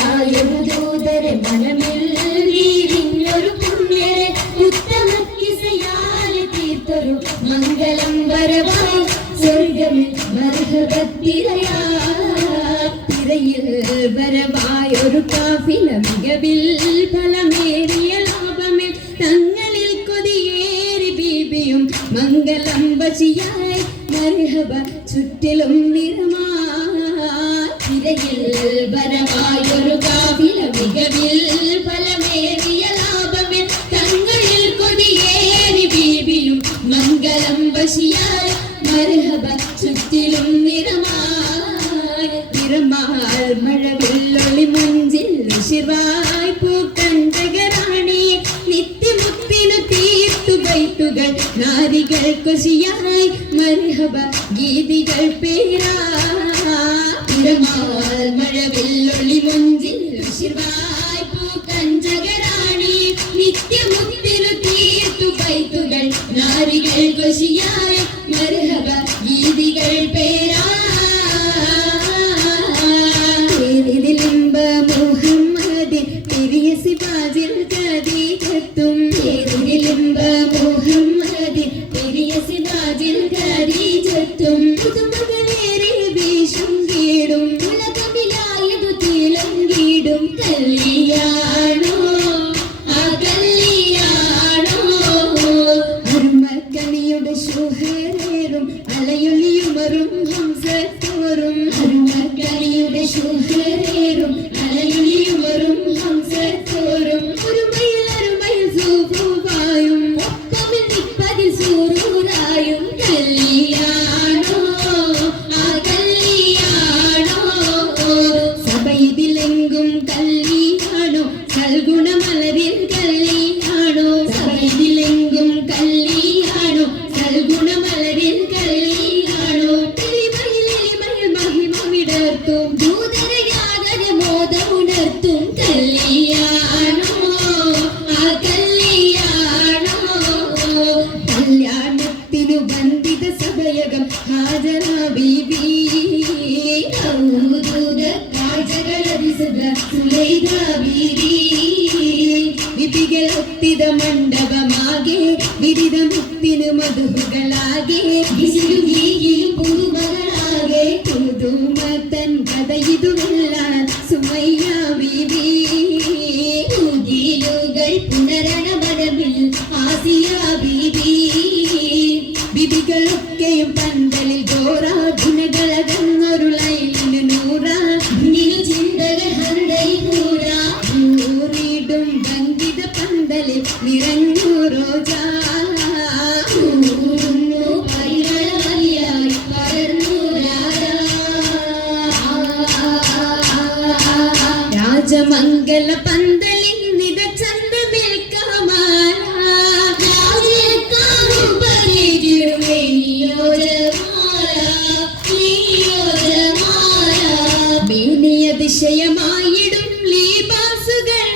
കാവലായൊരു ദൂതരെ മനമിൽ വീരിഞ്ഞൊരു പുണ്യരെ ഉത്തമക്കിസയാലെ തീർത്തൊരു മംഗളം വരവായി സ്വർഗമിൽ മർഹബത്തിരയിൽ വരവായൊരു കാഫില മികവിൽ ഫലമേറിയ ലാഭമിൽ തങ്ങളിൽ കൊതിയേറി ബീബിയും മംഗളം വശിയായി മർഹബ ചുറ്റിലും നിറമാതിരയിൽ വരവായൊരു കാഫില മികവിൽ ഫലമേറിയ ലാഭമിൽ തങ്ങളിൽ കൊതിയേറി ബീബിയും മംഗളം വശിയായി മർഹബ ചുറ്റിലും നിറമാൽ മഴവില്ലൊളി മുഞ്ചിൽ ശിവായ് പൂക്കണ്ടകരാണി നിത്യമുത്തിനു തീർത്തു ബൈത്തുകൾ നാരികൾ കൊശിയായി മർഹബ ഗീതികൾ പേരാ നിറമാൽ മഴവില്ലൊളി മുഞ്ചിൽ ശിവായ് പൂക്കണ്ടകരാണി നിത്യമുത്തിനു തീർത്തു ബൈത്തുകൾ നാരികൾ കൊശിയായി മർഹബ ഗീതികൾ പേരാ മുഹമ്മദിൻ പെരിയ സിവാജിൽ ഖദീജത്തും മുഹമ്മദിൻ പെരിയ സിവാജിൽ ഖദീജത്തും പുതുമകളേറെ വീശും കീടും ഉലകമിലായതു തിളങ്ങിടും കല്യാണോ ആ കല്യാണോ അരുമക്കണിയുടെ ശുഹരേറും അലയൊലിയുമറും ഹംസത്തോറും അരുമക്കണിയുടെ ശുഹരേറും അലയൊലിയുമറും ഹംസത്തോറും ഒരുമയിൽ സൂഫുവായും ഒപ്പമിൽ നിപ്പതിൽ സൂറൂറായും കല്യാണോ ആ കല്യാണോ സഭയിതിലെങ്കും കല്യാണോ സൽഗുണമലരിൽ കല്യാണോ സഭയിതിലെങ്കും കല്യാണോ സൽഗുണമലരിൽ കല്യാണോ മഹിമവിടർത്തും ദൂതരയാകര മോദമുണർത്തും കല്യാണോ ആ കല്യാണോ കല്യാണത്തിനു ബന്ധിത സഭയകം ഹാജര ബീബി വിധികളൊത്തിത മണ്ഡപമാകെ വിരിത മുത്തിനു മധുകളാകെ പുതുമകളാകെ പുതുമത്തൻ കഥയിതുമെല്ലാം സുമയ്യ ബീബി ുകൾ പുനരണ മനമിൽ ആസിയ ബീബി വിധികളൊക്കെയും പന്തലിൽ ഗോറാ ഗുണകളകന്നൊരു ലൈലിന് നൂറാ ചിന്തകൾ ഹൃദയ നൂറാ നൂറിടും ബന്ധിത പന്തലിൽ നിറഞ്ഞു റോജാ പൈരളായി പടർന്നു രാജമംഗല പന്തലിൽ നിത ചന്തമിൽ അതിശയമായിടും ലീബാസുകൾ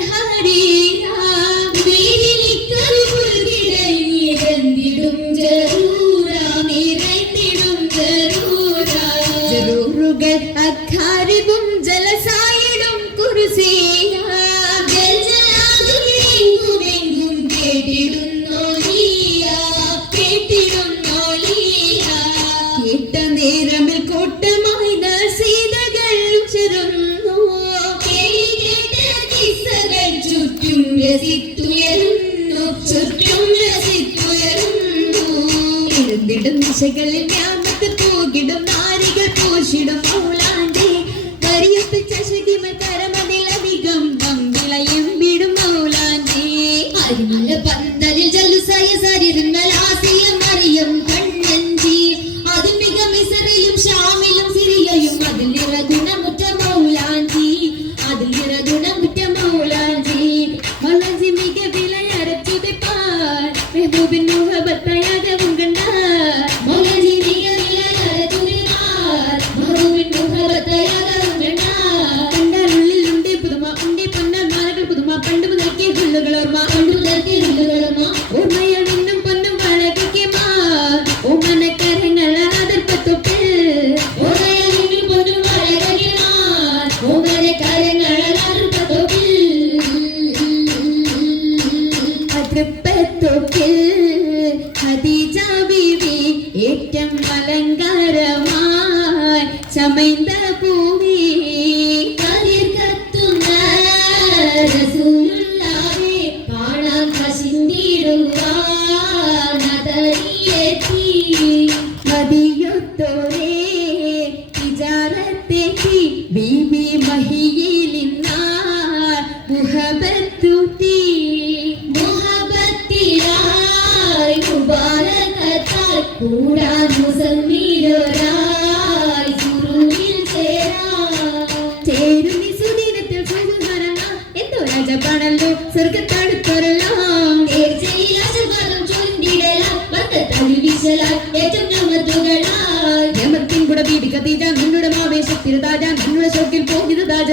ജറൂറുകൾ അഖാരിബും ജലസായിടും കുർസിയ കേട്ട നേരമിൽ കൂട്ടമായി നസീതകൾ ഉച്ചരുന്നു ചുറ്റും രസിത്തുയരുന്നു ഇരുന്നിടും ദിശകളിൽ ഞാമത്ത് പോകിടും നാരികൾ പോഷിടും മൗലാന്റെ കരിയൊപ്പിച്ച ശിതിമ കരമതിലധികം വമ്പിളയും വിടും മൗലാന്റെ അരിമല പന്തലിൽ ജലുസായ സരിരുന്നലാസിയം അറിയും കണ്ണഞ്ചി ആധുനിക മിസറിലും ഷാമിലും സിറിയയും അതിൽ നിറഗുണമുറ്റ മൗലാഞ്ചി അതിൽ നിറഗുണമുറ്റ മൗലാഞ്ചി മൗലാഞ്ചി മികവിലയരച്ചുതിപ്പാർ മെഹബൂബിൻ മുഹബത്തയാകവും കണ്ട മൗലാഞ്ചി മികവിലയരച്ചുതിപ്പാർ മെഹബൂബിൻ മുഹബത്തയാകവും കണ്ട அமைந்த பூவே கதிர் கத்துന്ന ரசூலுல்லாஹே காணாம் கசிந்திடுவார் நதறியேத்தி മതിയൊത്തോരേ തിജാറത്തേക്ക് ബീബി മഹിയിലിന്നാർ മുഹബത്തുതി മുഹബത്തിലായി മുബാരകത്താൽ കൂടാൻ മുസമ്മിലോരായി സുറൂരിൽ ചേരുന്നി സുദിനത്തിൽ സുഖമരണ എന്തോ രാജപാണല്ലോ സ്വർഗത്തടുത്തൊരല്ലാം തീർച്ചയായും ചൊല്ലിടലാം വർത്തത്തളി വിശലാൽ ഏറ്റവും ഞമത്തുകളായി യമത്തിൻ കൂടെ ബീബി ഖദീജ നിന്നുടെ ആവേശത്തിൽ താജ നിന്നുടെ ഷൗക്കിൽ പോകിയത് താജ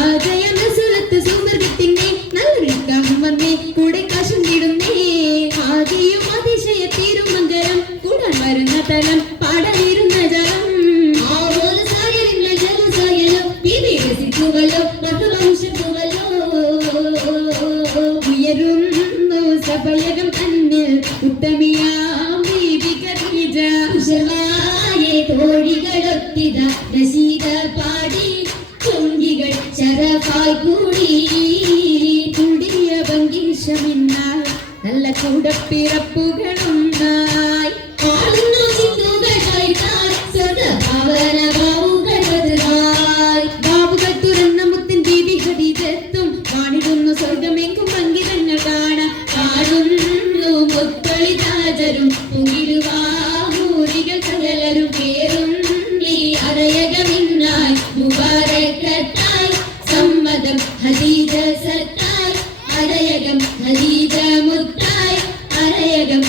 ആജയം നസുറത്ത് സുവർഗത്തിന്റെ നല്ലൊരുക്കാഹം വന്നേ കൂടെ കാശും കിടുന്നേ ആകെയും അതിശയ തീരുമംഗലം കൂടാൻ വരുന്ന തലം പാടാനിരുന്ന ജലം ബീബി രസിക്കുവല്ലോ മറ്റു വംശക്കുവല്ലോ ഉയരുന്നു സഭയകം തന്നിൽ ഉത്തമിയാം ബീബി ഖദീജ ഉഷർവായെ തോഴികളൊത്തിത രസീത പാടി ചൊങ്കികൾ ശരഫായി കൂടി കുടിയ ഭംഗീഷമിന്നാൽ നല്ല കൂടപ്പിറപ്പുകളുണ്ടായി ആളുന്നു ചിന്തുകളായി സ്വതഭാവന ബാബുകൾ തുറന്ന മുത്തിൻ ബീബി ഖദീജത്തും കാണിടുന്നു സ്വർഗമെങ്കും പങ്കിതങ്ങൾ കാണാം കാണുന്നു മുത്തൊളി താജരും മുകിലുവാഹൂരികൾ സകലരും പേരും നീ അരയകമിന്നായി മുബാരക്കത്തായി സമ്മതം ഖദീജ സത്തായി അരയകം ഖദീജ മുത്തായി അരയകം